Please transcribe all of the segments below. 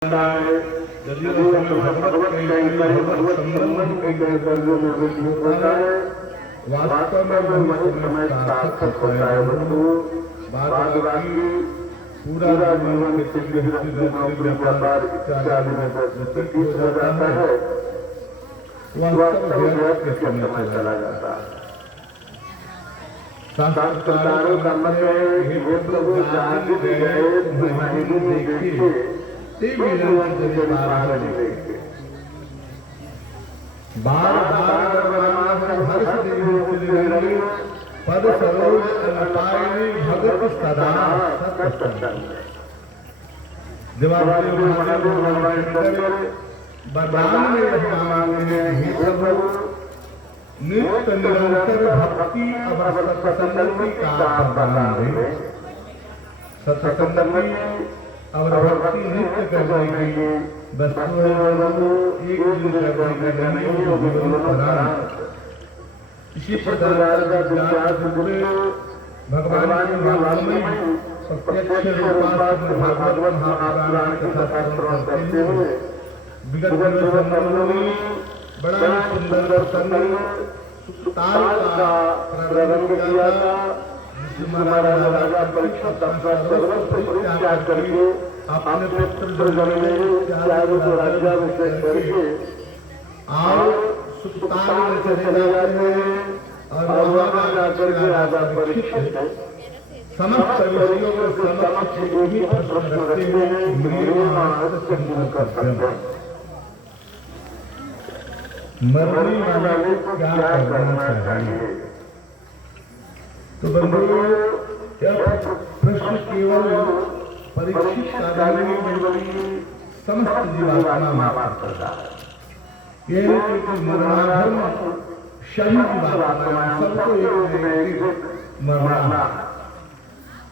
यदि भगवत भगवत संबंध होता है वास्तव में वही समय सार्थक होता है। वस्तु बाद बाकी पूरा जीवन व्यापार इत्यादि में व्यतीत हो जाता है, वास्तव व्यर्थ के समय चला जाता है। शास्त्रकारों का मत है कि हे प्रभु जहाँ भी गए तुम्हें ही देखे बार बार पद सरोज अनपायनी भगत सदा सत्संग दिवाली बरदान में नित्य निरंतर भक्ति अब सत्संग का बरदान दे। सत्संग और भक्ति नित्य करने के लिए वस्तु एक दिन करने के लिए जीवन प्रदान। इसी प्रकार का भगवान की वाणी प्रत्यक्ष रूपात्मक भागवत महापुराण कथा श्रवण करते हुए विगत दिनों में बड़ा सुंदर प्रसंग ताल का प्रारंभ किया था। महाराज राजा परीक्षित त्याग करके अपने पुत्र चारों को राज्याभिषेक करके और सुल्तान में चले जाते हैं और वहां जाकर के राजा परीक्षित समस्त विषयों को समक्ष ही प्रश्न रखते हैं मरने वाले को क्या करना चाहिए। तो बंधुओं यह प्रश्न केवल परीक्षित कार्य में समस्त जीवात्मा माफ करता है। यह कोई मरणाधर्म शनि जीवात्मा सबको एक मरना।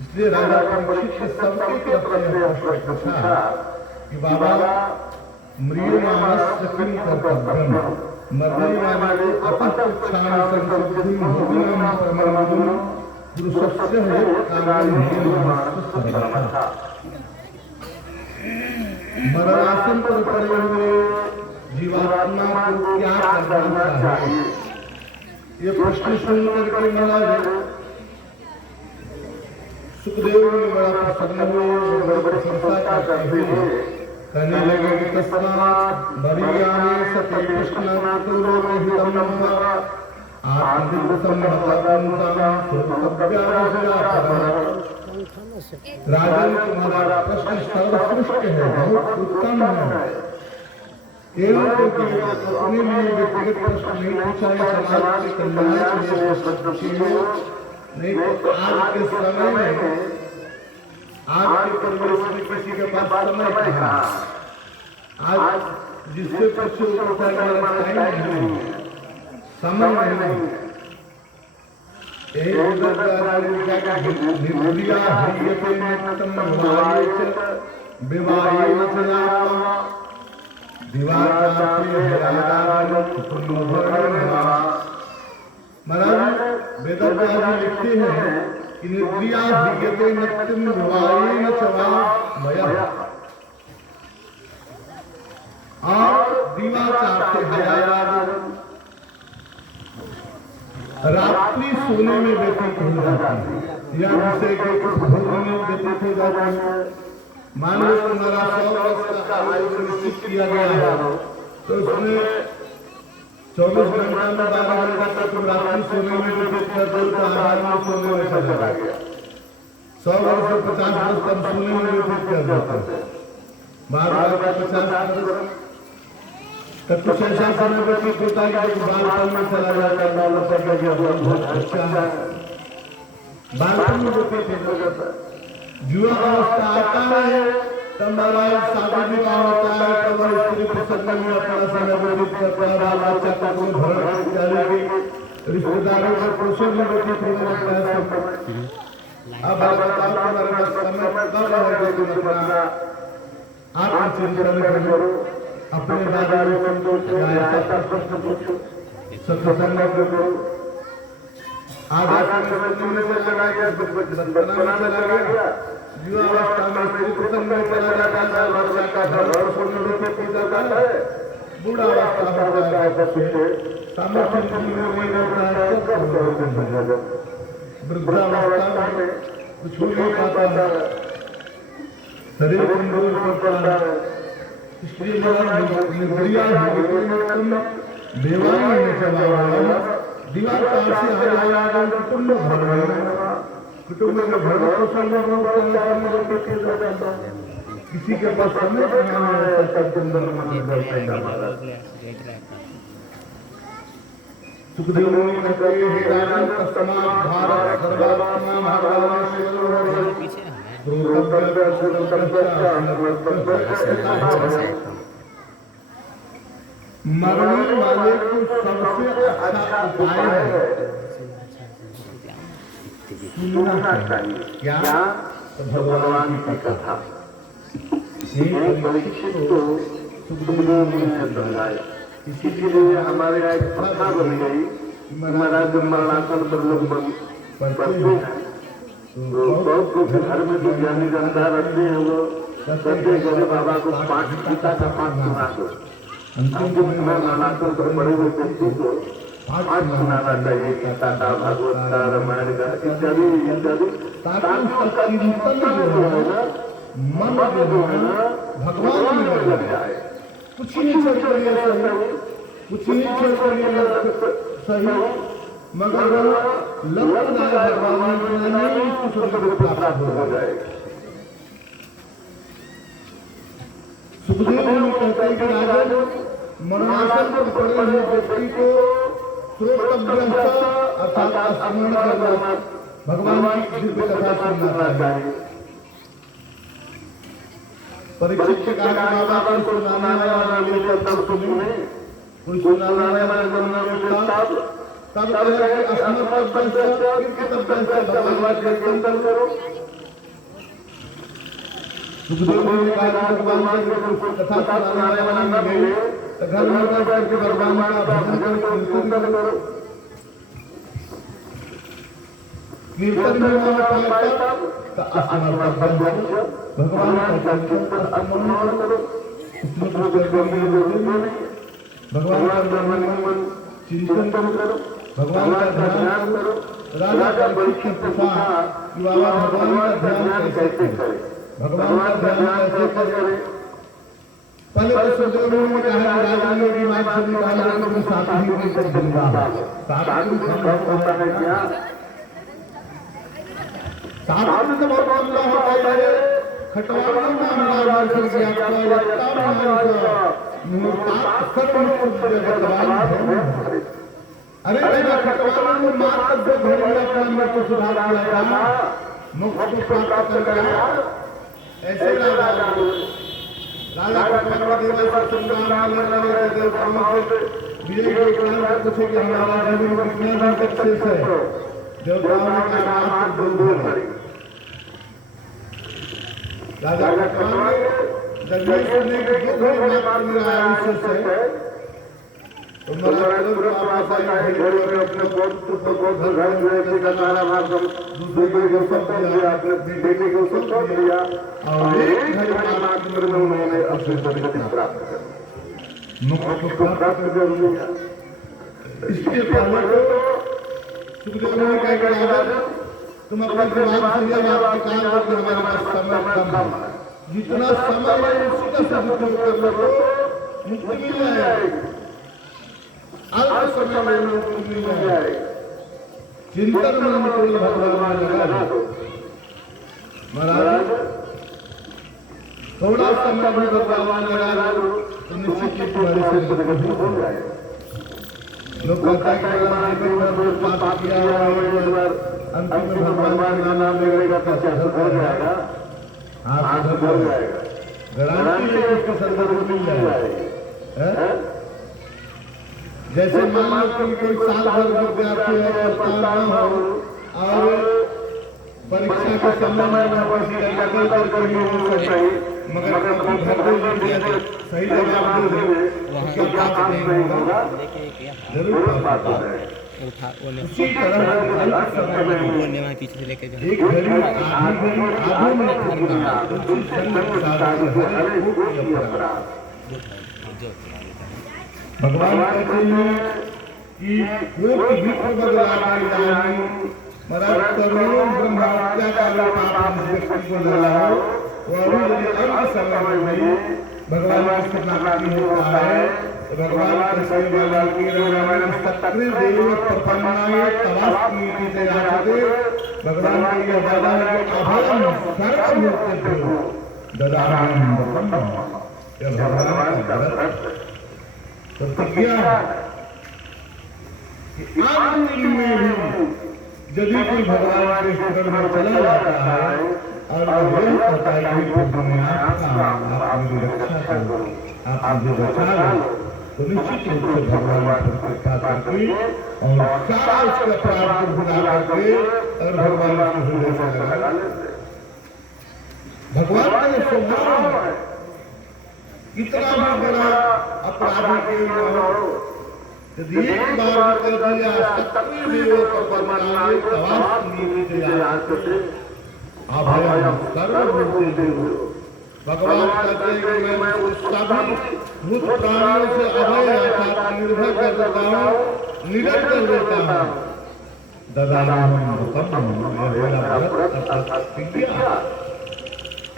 इसलिए राजा परीक्षित ने सबके प्रश्न पूछा कि बाबा म्रियमाणस्य किम कर्तव्यम, मरने वाले अपक्षाण संकल्पि होगिनां परमाणुं पुरुषस्य मरणासन पर पड़े हुए जीवात्मा को क्या करना चाहिए। ये प्रश्न सुन करके महाराज सुखदेव ने बड़ा प्रसन्न हुए, बड़ी प्रशंसा करते हुए कहने लगे कि तस्मात् बरीयाने सते कृष्णां तुलोहितम् राजन तुम्हारा प्रश्न सर्वश्रेष्ठ है, बहुत उत्तम है। एवं अपने लिए व्यक्तिगत प्रश्न नहीं पूछा है, समाज के कल्याण के लिए प्रश्न पूछे हो। नहीं तो आज के समय में आज के परिवेश में किसी के पास समय कहाँ। आज जिससे पूछो समय नहीं। महाराज वेदव्यास लिखते हैं कि निर्द्रिया ह्रियते नित्यं विवाहेन च वा मया, और दीवाचार से रात्रि सोने में व्यतीत हो जाती है या विषय के भोग में व्यतीत हो जाती है। मान लो तुम्हारा 100 वर्ष का आयु निश्चित किया गया है, तो उसमें 24 घंटा में 12 घंटा तक तुम रात्रि सोने में व्यतीत कर दो तो आधार में सोने में चला गया। 100 वर्ष से 50 वर्ष तक सोने में व्यतीत कर देते, 12 का 50 वर्ष तब कुछ ऐसा समय व्यतीत होता है कि बालपन में चला जाता है, बालपन का बहुत अच्छा है, बालपन में व्यतीत हो जाता है। युवा अवस्था आता है तब महाराज शादी विवाह होता है, तब स्त्री प्रसंग में अपना समय व्यतीत करता है, बाल बच्चा का कोई भरण इत्यादि के रिश्तेदारों के पोषण में व्यतीत होने लगता है। अब हमारे समय कब रहेगा तुम अपना आत्मचिंतन करो, अपने दादा को प्रश्न पूछो, सत्संग करो। आधा समय में चला गया, 55 में चला गया, युवावस्था में स्त्री प्रसंग में चला जाता है, वर्षा का घर पूर्ण रूप में पी जाता है, बूढ़ावस्था होता है, सामर्थ्य जीवन में रहता है, वृद्धावस्था में कुछ हो नहीं पाता है, शरीर कमजोर पड़ता है, इसलिए निर्दरिया देवान में चला दीवार काशी हरियाणा कुटुंब कुटुंब में भरण पोषण किसी के पास समय सुखदेव मुनि ने कहा हे राजन तस्मात् भारत सर्वात्मा मरने वाले को सबसे अच्छा उपाय है सुनना चाहिए। क्या? तो भगवान की कथा। परीक्षित को सुखदेव मुनि ने समझाया। इसीलिए हमारे यहाँ एक प्रथा बन गई, महाराज मरणासन पर लोग पढ़ते हैं, तो बहुत लोग घर में जो ज्ञानी जनता रहते हैं वो कहते हैं बाबा को पाठ गीता का पाठ सुना दो। अंतिम में मरणासन पर पड़े हुए व्यक्ति को पाठ सुनाना चाहिए, गीता का, भागवत का, रामायण का इत्यादि इत्यादि, ताकि उसका चिंतन जो है ना, मन जो है ना भगवान में लग जाए। कुछ ही क्षण के लिए सही, मगर लग जाए भगवान में नहीं कुछ प्राप्त हो जाएगा। सुखदेव मुनि कहते हैं कि राजन मरणासन पर पड़े हुए व्यक्ति को श्रोतव्य अर्थात स्मरण करना, भगवान की दिव्य कथा सुनना चाहिए। परीक्षित के कहा बाबा को सुनाने वाला मेरे तब सुने, कोई सुनाने वाला जन्म तब कहे अस्मत् भगवान के कीर्तन करो। सुखदेव मुनि ने कहा भगवान की कथा सुनाने वाला न मिले तो घर में बैठ के भगवान का भजन करो, कीर्तन करो। कीर्तन में न पाए तब भगवान का कीर्तन सम्मान करो, उसमें कुछ गंभीर जरूरी नहीं। भगवान का मन चिंतन करो, भगवान का ध्यान करो। राजा परीक्षित पूछा कि बाबा भगवान का ध्यान कैसे करें, भगवान का ध्यान कैसे करें? पहले तो सुखदेव मुनि ने कहा कि राजा ने भी माइक से निकाला तो साथी को कर दूंगा। साथी को होता है क्या? साथी तो भगवान का होता है, खटवाल नाम राजा कर दिया तो यत्ता मूर्ता सर्व भगवान है। अरे राजा खटवाल ने मार कर धर्म अपना मत सुधार लिया, मुक्त को प्राप्त कर गया। ऐसे राजा खटवाल देवता संग्राम लड़ने वाले देवताओं से विजय के कारण पूछे कि हमारा जीवन कितना दिन तक शेष है। देवताओं ने कहा आप दूर करें। राजा खटवाल जगदीश ने के दुख में मार मिला आयुष्य से, तो महाराज को वापस आए घर में अपने पुत्र को घर में का सारा भाग दूसरे को सब दिया, अपने बेटे को सब दिया और एक घर में उन्होंने अपने सदगति प्राप्त कर मुक्त को प्राप्त कर लिया। इसके पहले तो सुखदेव मुनि कह के राजा तुम अपना दिमाग से या आपके काम करके हमारे पास समय कम है, जितना समय है उसी का सदुपयोग कर लो तो मुक्ति मिल जाएगी। अल्प समय में मुक्ति मिल जाएगी। चिंतन में केवल भगवान लगा दो महाराज, थोड़ा समय में भगवान लगा दो तो निश्चित ही तुम्हारे से सदगति हो जाएगी। लोग कहता है कि पाप किया हुआ अंतिम में भगवान का नाम लेगा तो अच्छा हो जाएगा, हाथ हो जाएगा, गारंटी है उसको सदगति मिल जाएगी। जैसे मान लो कि कोई साल भर विद्यार्थी है पढ़ता न हो और परीक्षा के समय में लगातार करके हो सही, मगर सही जवाब दे क्या पास नहीं होगा, जरूर पास होगा। उठा ओने उसी तरह अंत समय में ओने वहाँ पीछे से लेके जाओ। एक घड़ी आधी घड़ी आधे में ठहरना उसी संग साधन हरे कोटि अपराध। भगवान कहते हैं कि कोटि विप्र बदलावे जानी, महाराज करोड़ों ब्रह्मा हत्या का पाप जिस व्यक्ति को लगा हो वो अभी यदि अंत समय में भगवान की शरणागति होता है तो भगवान कृष्ण वाल्मीकि रामायण सक्रिय देव प्रपन्नाय तवास्मी जयाते, भगवान की यह वादा है कि अभयम सर्वभूतेभ्यो ददामि वरदम्। यह भगवान का व्रत प्रतिज्ञा है कि अंतिम में भी यदि कोई भगवान के शरण में चला जाता है और वो यही कहता है कि प्रभु मैं आपका, आप मेरी रक्षा करो, आप मुझे बचा लो, तो निश्चित रूप से भगवान पर कृपा करके और सारा उसका अपराध को भुला करके अगर भगवान के हृदय से लगा लेते, भगवान का ये स्वभाव है। इतना भी बड़ा अपराधी क्यों न हो, यदि एक बार कर दिया सक्रिय देव प्रपन्नाय तवास्मी जयाते, अभयम सर्वभूतेभ्यो। भगवान कहते हैं कि मैं उस सभी भूत प्राणियों से अभय अर्थात निर्भय कर देता हूँ, निडर कर देता हूँ। ददामि वरदम्, यह मेरा व्रत अर्थात प्रतिज्ञा।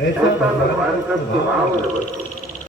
ऐसा भगवान का स्वभाव है।